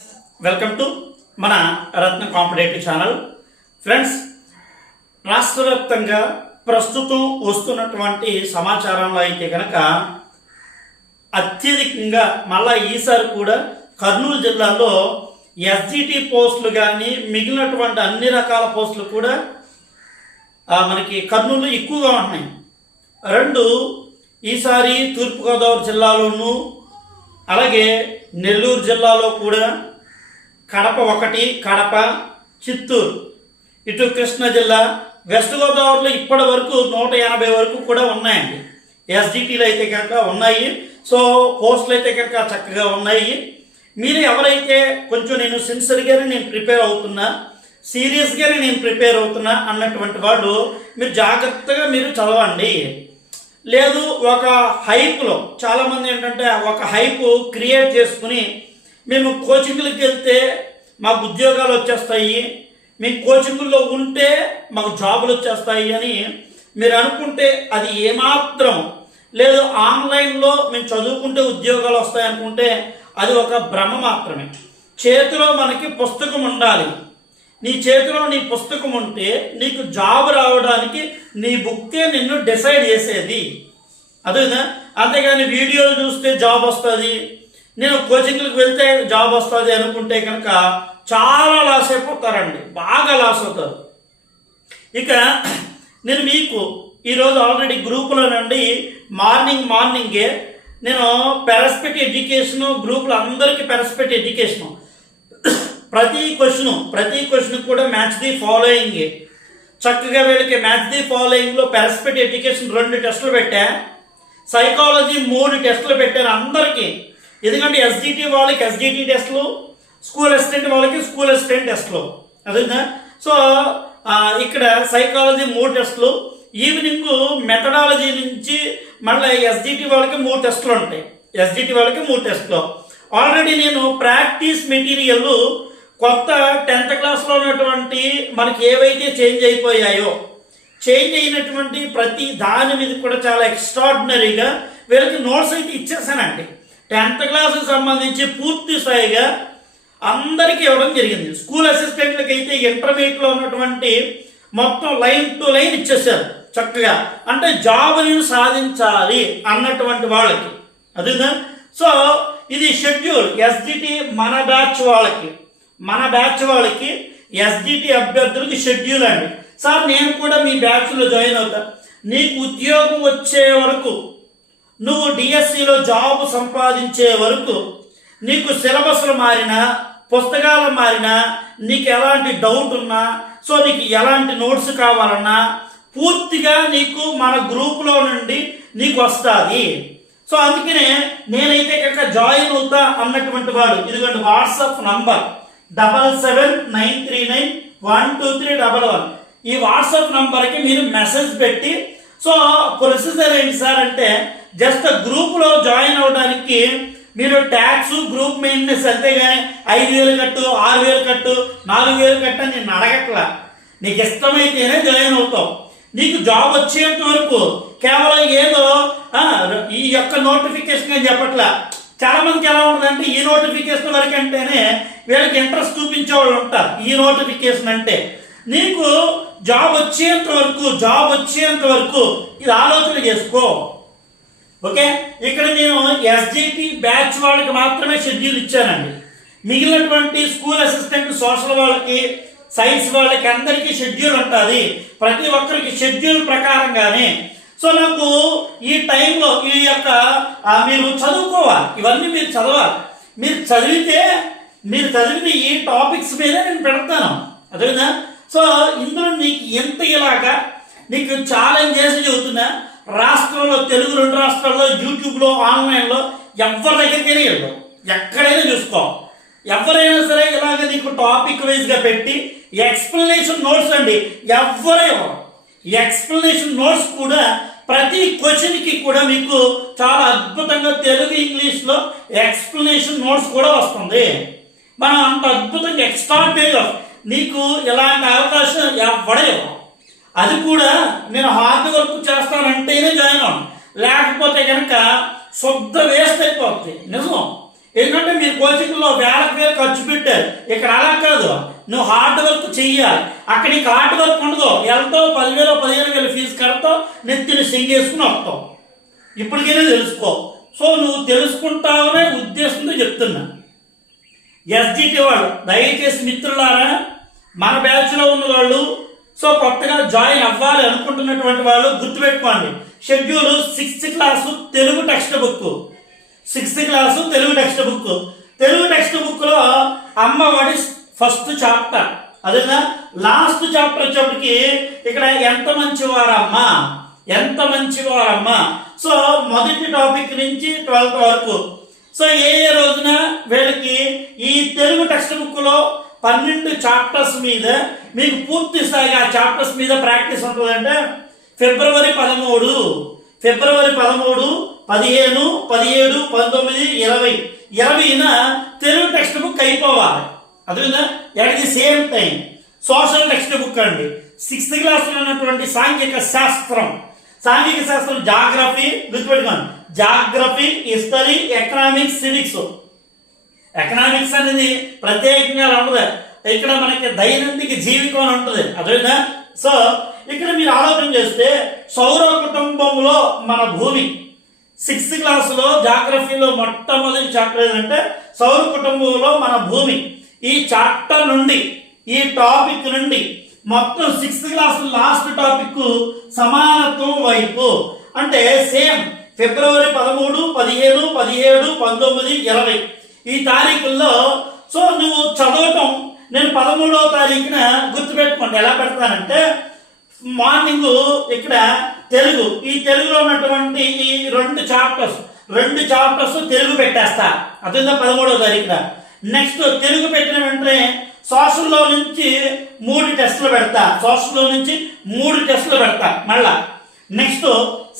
Welcome to మన రత్న competitive channel. Friends, రాష్ట్ర వ్యాప్తంగా ప్రస్తుతం వస్తున్నటువంటి సమాచారంలో అయితే కనుక అత్యధికంగా మళ్ళా ఈసారి కూడా కర్నూలు జిల్లాలో ఎస్జిటి పోస్టులు కానీ మిగిలినటువంటి అన్ని రకాల పోస్టులు కూడా మనకి కర్నూలు ఎక్కువగా ఉంటున్నాయి. రెండు, ఈసారి తూర్పుగోదావరి జిల్లాలోనూ అలాగే నెల్లూరు జిల్లాలో కూడా కడప ఒకటి, కడప, చిత్తూరు, ఇటు కృష్ణా జిల్లా, వెస్ట్ గోదావరిలో ఇప్పటి వరకు 180 వరకు కూడా ఉన్నాయండి. ఎస్జిటీలు అయితే కనుక ఉన్నాయి. సో పోస్టులు అయితే కనుక చక్కగా ఉన్నాయి. మీరు ఎవరైతే కొంచెం నేను సిన్సియర్గానే నేను ప్రిపేర్ అవుతున్నా, సీరియస్గానే నేను ప్రిపేర్ అవుతున్నా అన్నటువంటి వాళ్ళు మీరు జాగ్రత్తగా మీరు చదవండి. లేదు ఒక హైప్లో చాలామంది ఏంటంటే ఒక హైప్ క్రియేట్ చేసుకుని మేము కోచింగ్లకు వెళ్తే మాకు ఉద్యోగాలు వచ్చేస్తాయి, మేము కోచింగ్లో ఉంటే మాకు జాబులు వచ్చేస్తాయి అని మీరు అనుకుంటే అది ఏమాత్రం లేదు. ఆన్లైన్లో మేము చదువుకుంటే ఉద్యోగాలు వస్తాయి అనుకుంటే అది ఒక భ్రమ మాత్రమే. చేతిలో మనకి పుస్తకం ఉండాలి. నీ చేతిలో నీ పుస్తకం ఉంటే నీకు జాబ్ రావడానికి నీ బుక్కే నిన్ను డిసైడ్ చేసేది. అదేనా? అంతేగాని వీడియోలు చూస్తే జాబ్ వస్తుంది, నేను కోచింగ్లకు వెళ్తే జాబ్ వస్తుంది అనుకుంటే కనుక చాలా లాస్ అయిపోతారండి, బాగా లాస్ అవుతారు. ఇక నేను మీకు ఈరోజు ఆల్రెడీ గ్రూపులోనండి మార్నింగే నేను పెరస్పెక్ట్ ఎడ్యుకేషను గ్రూపులో అందరికీ పెరస్పెక్ట్ ఎడ్యుకేషను ప్రతి క్వశ్చన్ కూడా మ్యాచ్ ది ఫాలోయింగ్ చక్కగా వీళ్ళకి మ్యాచ్ ది ఫాలోయింగ్లో పెరస్పెక్ట్ ఎడ్యుకేషన్ 2 టెస్టులు పెట్టా, సైకాలజీ 3 టెస్టులు పెట్టారు అందరికీ. ఎందుకంటే ఎస్జిటి వాళ్ళకి ఎస్జిటి టెస్టులు, స్కూల్ అసిస్టెంట్ వాళ్ళకి స్కూల్ అసిస్టెంట్ టెస్టులు. అదేనా? సో ఇక్కడ సైకాలజీ 3 టెస్టులు, ఈవినింగ్ మెథడాలజీ నుంచి మళ్ళీ ఎస్జిటి వాళ్ళకి 3 టెస్టులు ఉంటాయి. ఎస్జిటి వాళ్ళకి 3 టెస్టులు. ఆల్రెడీ నేను ప్రాక్టీస్ మెటీరియల్ కొత్త 10th క్లాస్లో ఉన్నటువంటి మనకి ఏవైతే చేంజ్ అయిపోయాయో చేంజ్ అయినటువంటి ప్రతి దాని మీద కూడా చాలా ఎక్స్ట్రాడినరీగా వీళ్ళకి నోట్స్ అయితే ఇచ్చేసానండి. 10th క్లాస్కి సంబంధించి పూర్తి స్థాయిగా అందరికీ ఇవ్వడం జరిగింది. స్కూల్ అసిస్టెంట్లకి అయితే ఇంటర్మీడియట్లో ఉన్నటువంటి మొత్తం లైన్ టు లైన్ ఇచ్చేసారు చక్కగా. అంటే జాబ్ని సాధించాలి అన్నటువంటి వాళ్ళకి. అదేనా? సో ఇది షెడ్యూల్ ఎస్జిటి మన బ్యాచ్ వాళ్ళకి ఎస్జిటి అభ్యర్థులకి షెడ్యూల్ అండి. సార్ నేను కూడా మీ బ్యాచ్లో జాయిన్ అవుతా, నీకు ఉద్యోగం వచ్చే వరకు, నువ్వు డిఎస్సిలో జాబ్ సంపాదించే వరకు నీకు సిలబస్లు మారినా పుస్తకాలు మారినా నీకు ఎలాంటి డౌట్ ఉన్నా, సో నీకు ఎలాంటి నోట్స్ కావాలన్నా పూర్తిగా నీకు మన గ్రూపులో నుండి నీకు వస్తుంది. సో అందుకనే నేనైతే కనుక జాయిన్ అవుతా అన్నటువంటి వాడు ఇదిగోండి వాట్సాప్ నంబర్ 7793912311. ఈ వాట్సాప్ నంబర్కి మీరు మెసేజ్ పెట్టి, సో ప్రొసీజర్ ఏంటి సార్ అంటే జస్ట్ గ్రూప్లో జాయిన్ అవడానికి మీరు ట్యాక్స్ గ్రూప్ మెయింటెనెన్స్ అంతేగాని 5,000 కట్టు, 6,000 కట్టు, 4,000 కట్టు అని నేను అడగట్లా. నీకు ఇష్టమైతేనే జాయిన్ అవుతావు. నీకు జాబ్ వచ్చేంత వరకు కేవలం ఏదో ఈ యొక్క నోటిఫికేషన్ అని చెప్పట్లా. చాలా మందికి ఎలా ఉంటుందంటే ఈ నోటిఫికేషన్ వరకు అంటేనే వీళ్ళకి ఇంట్రెస్ట్ చూపించేవాళ్ళు ఉంటారు. ఈ నోటిఫికేషన్ అంటే నీకు జాబ్ వచ్చేంత వరకు ఇది ఆలోచన చేసుకో. ఓకే, ఇక్కడ నేను ఎస్జిటి బ్యాచ్ వాళ్ళకి మాత్రమే షెడ్యూల్ ఇచ్చానండి. మిగిలినటువంటి స్కూల్ అసిస్టెంట్, సోషల్ వాళ్ళకి, సైన్స్ వాళ్ళకి అందరికీ షెడ్యూల్ ఉంటుంది. ప్రతి ఒక్కరికి షెడ్యూల్ ప్రకారంగానే. సో నాకు ఈ టైంలో ఈ యొక్క మీరు చదువుకోవాలి, ఇవన్నీ మీరు చదవాలి. మీరు చదివితే ఈ టాపిక్స్ మీద నేను పెడతాను. అదేనా? సో ఇందులో నీకు ఎంత ఇలాగా నీకు ఛాలెంజ్ చేసి చెబుతున్నా, రాష్ట్రంలో తెలుగు 2 రాష్ట్రాల్లో యూట్యూబ్లో ఆన్లైన్లో ఎవరి దగ్గరికైనా వెళ్ళు, ఎక్కడైనా చూసుకో. ఎవరైనా సరే ఇలాగ నీకు టాపిక్ వైజ్గా పెట్టి ఎక్స్ప్లెనేషన్ నోట్స్ అండి, ఎక్స్ప్లెనేషన్ నోట్స్ కూడా ప్రతి క్వశ్చన్కి కూడా మీకు చాలా అద్భుతంగా తెలుగు ఇంగ్లీష్లో ఎక్స్ప్లెనేషన్ నోట్స్ కూడా వస్తుంది. మనం అంత అద్భుతంగా ఎక్స్ట్రాడినరీగా నీకు ఎలాంటి అవకాశం ఎవడేవో అది కూడా నేను హార్డ్ వర్క్ చేస్తానంటేనే జాయిన్ అవ్వను, లేకపోతే కనుక శుద్ధ వేస్ట్ అయిపోతుంది. నిజం, ఎందుకంటే మీరు కోచింగ్లో వేలకు ఖర్చు పెట్టారు. ఇక్కడ అలా కాదు, నువ్వు హార్డ్ వర్క్ చెయ్యాలి. అక్కడ నీకు హార్డ్ వర్క్ ఉండదు. వెళ్తావు 10,000 15,000 ఫీజు కడతావు, నెత్తిని సింగేసుకుని వస్తావు. ఇప్పటికైనా తెలుసుకో. సో నువ్వు తెలుసుకుంటావనే ఉద్దేశంతో చెప్తున్నా. ఎస్జిటి వాళ్ళు దయచేసి మిత్రులారా, మన బ్యాచ్లో ఉన్న వాళ్ళు, సో కొత్తగా జాయిన్ అవ్వాలి అనుకుంటున్నటువంటి వాళ్ళు గుర్తుపెట్టుకోండి. Schedule 6th class Telugu text book, 6th class Telugu text book. Telugu text బుక్లో అమ్మఒడి ఫస్ట్ చాప్టర్, అదేనా లాస్ట్ చాప్టర్ వచ్చేప్పటికి ఇక్కడ ఎంత మంచివారమ్మా, ఎంత మంచివారమ్మా. సో మొదటి టాపిక్ నుంచి 12th వరకు. సో ఏ రోజున వీళ్ళకి ఈ తెలుగు టెక్స్ట్ బుక్లో 12 చాప్టర్స్ మీద మీకు పూర్తి స్థాయిగా ఆ చాప్టర్స్ మీద ప్రాక్టీస్ ఉంటుందంటే ఫిబ్రవరి 13, 15, 17, 19, 20న తెలుగు టెక్స్ట్ బుక్ అయిపోవాలి. అదేవిధంగా at same time social text book అండి. 6th క్లాస్లో ఉన్నటువంటి సాంఘిక శాస్త్రం, జాగ్రఫీ గుర్తుపెట్టుకోండి. Geography, history, economics, civics. Economics అనేది ప్రత్యేకంగా ఉండదు, ఇక్కడ మనకి దైనందిక జీవితం అని ఉంటుంది. అదేవిధంగా సో ఇక్కడ మీరు ఆలోచన చేస్తే సౌర కుటుంబంలో మన భూమి, 6th క్లాసులో జాగ్రఫీలో మొట్టమొదటి చాప్టర్ ఏంటంటే సౌర కుటుంబంలో మన భూమి. ఈ చాప్టర్ నుండి, ఈ టాపిక్ నుండి మొత్తం 6th క్లాస్ లాస్ట్ టాపిక్ సమానత్వం వైపు, అంటే సేమ్ ఫిబ్రవరి 13, 15, 17, 19, 20 ఈ తారీఖుల్లో. సో నువ్వు చదవటం నేను 13వ తారీఖున గుర్తుపెట్టుకోండి. ఎలా పెడతానంటే మార్నింగ్ ఇక్కడ తెలుగు, ఈ తెలుగులో ఉన్నటువంటి ఈ 2 చాప్టర్స్ తెలుగు పెట్టేస్తా. అదే 13వ తారీఖున. నెక్స్ట్ తెలుగు పెట్టిన వెంటనే సోషల్లో నుంచి 3 టెస్టులు పెడతా, మళ్ళా. నెక్స్ట్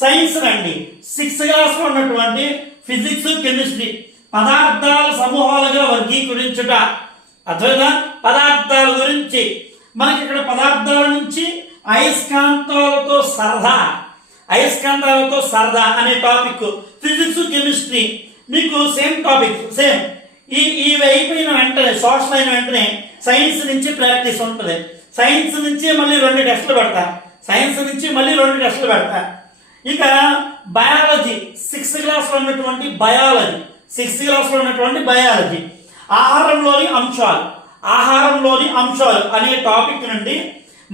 సైన్స్ రండి, 6th క్లాస్లో ఉన్నటువంటి ఫిజిక్స్, కెమిస్ట్రీ, పదార్థాల సమూహాలుగా వర్గీకరించుట. అర్థమైనా పదార్థాల గురించి మనకి ఇక్కడ పదార్థాల నుంచి అయస్కాంతాలతో సరదా అనే టాపిక్. ఫిజిక్స్, కెమిస్ట్రీ మీకు సేమ్ టాపిక్, సేమ్. ఇవి అయిపోయిన వెంటనే సోషల్ అయిన వెంటనే సైన్స్ నుంచి ప్రాక్టీస్ ఉంటుంది. సైన్స్ నుంచి మళ్ళీ 2 టెస్టులు పెడతా. ఇక బయాలజీ, 6th క్లాస్లో ఉన్నటువంటి బయాలజీ, ఆహారంలోని అంశాలు అనే టాపిక్ నుండి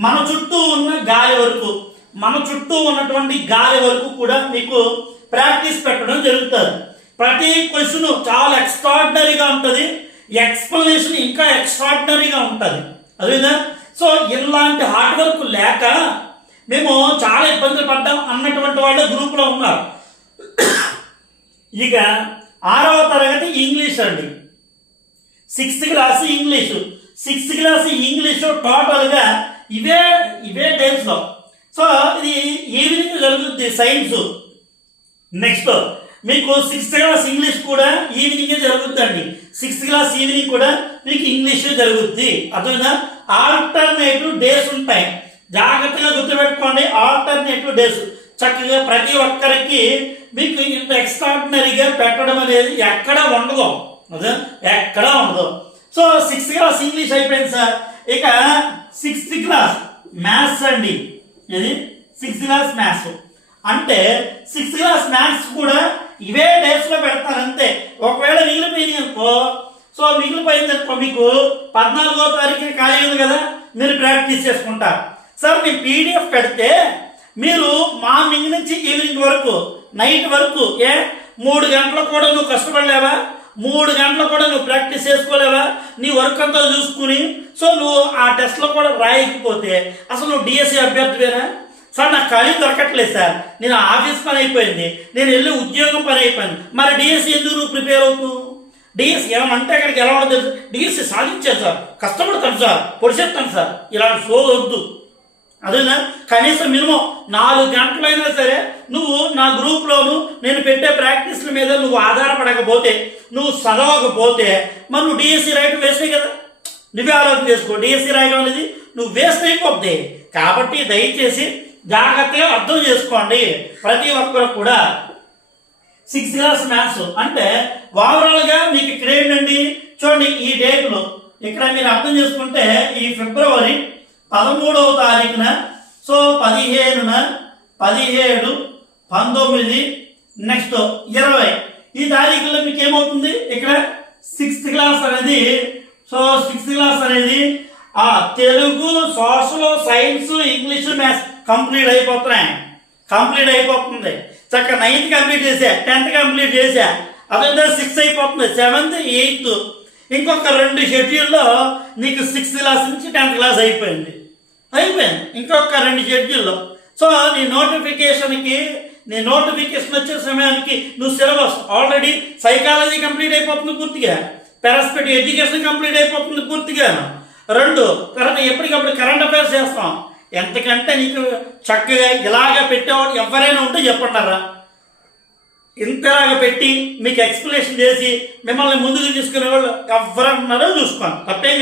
మన చుట్టూ ఉన్నటువంటి గాలి వరకు కూడా మీకు ప్రాక్టీస్ పెట్టడం జరుగుతుంది. ప్రతి క్వశ్చన్ చాలా ఎక్స్ట్రాడినరీగా ఉంటుంది, ఎక్స్ప్లెనేషన్ ఇంకా ఎక్స్ట్రాడినరీగా ఉంటుంది. అదేవిధంగా సో ఇలాంటి హార్డ్ వర్క్ లేక మేము చాలా ఇబ్బందులు పడ్డాం అన్నటువంటి వాళ్ళే గ్రూప్లో ఉన్నారు. ఇక 6వ తరగతి ఇంగ్లీష్ అండి, 6th క్లాస్ ఇంగ్లీషు టోటల్గా ఇవే డేస్లో. సో ఇది ఈవినింగ్ జరుగుతుంది సైన్స్. నెక్స్ట్ మీకు 6th క్లాస్ ఇంగ్లీష్ కూడా ఈవినింగే జరుగుతుందండి. 6th క్లాస్ ఈవినింగ్ కూడా మీకు ఇంగ్లీష్ జరుగుద్ది. అర్థమైనా ఆల్టర్నేటివ్ డేస్ ఉంటాయి, జాగ్రత్తగా గుర్తుపెట్టుకోండి. ఆల్టర్నేటివ్ డేస్ చక్కగా ప్రతి ఒక్కరికి మీకు ఇంత ఎక్స్ట్రాడినరీగా పెట్టడం అనేది ఎక్కడా ఉండదు. సో 6th క్లాస్ ఇంగ్లీష్ అయిపోయింది సార్. ఇక 6th క్లాస్ మ్యాథ్స్ అండి. ఇది 6th క్లాస్ మ్యాథ్స్ అంటే 6th క్లాస్ మ్యాథ్స్ కూడా ఇవే డేస్లో పెడతారంతే. ఒకవేళ మిగిలిపోయిందనుకో మీకు 14వ తారీఖున ఖాళీ ఉంది కదా, మీరు ప్రాక్టీస్ చేసుకుంటారు. సార్ మీ PDF పెడితే మీరు మార్నింగ్ నుంచి ఈవినింగ్ వరకు, నైట్ వరకు 3 గంటలు కూడా నువ్వు కష్టపడలేవా? 3 గంటలు కూడా నువ్వు ప్రాక్టీస్ చేసుకోలేవా? నీ వర్క్ అంతా చూసుకుని సో నువ్వు ఆ టెస్ట్లో కూడా రాయకపోతే అసలు నువ్వు డిఎస్సి అభ్యర్థివేనా? సార్ నాకు ఖాళీ దొరకట్లేదు సార్, నేను ఆఫీస్ పని అయిపోయింది, నేను వెళ్ళి ఉద్యోగం పని అయిపోయింది, మరి డిఎస్సి ఎందుకు నువ్వు ప్రిపేర్ అవుతావు? డిఎస్సి ఏమంటే అక్కడికి ఎలా ఉండదు, డిఎస్సి సాధించాను సార్, కష్టపడతాను సార్, పొడిచేస్తాను సార్, ఇలాంటి సోదొద్దు. అదేనా కనీసం మినిమం 4 గంటలైనా సరే నువ్వు నా గ్రూప్లోను నేను పెట్టే ప్రాక్టీస్ల మీద నువ్వు ఆధారపడకపోతే, నువ్వు చదవకపోతే మరి నువ్వు డిఎస్సి రాయడం వేస్తే కదా. నువ్వే ఆలోచన చేసుకో, డిఎస్సి రాయడం అనేది నువ్వు వేస్ట్ అయిపోద్ది. కాబట్టి దయచేసి జాగ్రత్తగా అర్థం చేసుకోండి ప్రతి ఒక్కరు కూడా. 6th క్లాస్ మ్యాథ్స్ అంటే ఓవరాల్గా మీకు ఇక్కడ ఏంటండి చూడండి ఈ డేట్లు ఇక్కడ మీరు అర్థం చేసుకుంటే ఈ ఫిబ్రవరి 13వ తారీఖున సో 15న 17 19 నెక్స్ట్ 20 ఈ తారీఖుల్లో మీకు ఏమవుతుంది ఇక్కడ 6th క్లాస్ అనేది సో 6th క్లాస్ అనేది ఆ Telugu social science English maths complete అయిపోతుంది చక్కగా 9th కంప్లీట్ చేసా 10th కంప్లీట్ చేసా అదే 6th అయిపోతుంది 7th 8th ఇంకొక 2 షెడ్యూల్లో నీకు 6th క్లాస్ నుంచి 10th క్లాస్ అయిపోయింది ఇంకొక 2 షెడ్యూల్లో సో నీ నోటిఫికేషన్ వచ్చే సమయానికి నువ్వు సిలబస్ ఆల్రెడీ సైకాలజీ కంప్లీట్ అయిపోతుంది పూర్తిగా, పెరాస్పెక్టివ్ ఎడ్యుకేషన్ కంప్లీట్ అయిపోతుంది పూర్తిగా. 2 తర్వాత ఎప్పటికప్పుడు కరెంట్ అఫైర్స్ చేస్తాం. ఎంతకంటే నీకు చక్కగా ఇలాగ పెట్టేవాడు ఎవరైనా ఉంటే చెప్పంటారా, ఇంతలాగా పెట్టి మీకు ఎక్స్ప్లెనేషన్ చేసి మిమ్మల్ని ముందుకు తీసుకునే వాళ్ళు ఎవరన్నారో చూసుకోండి తప్పేం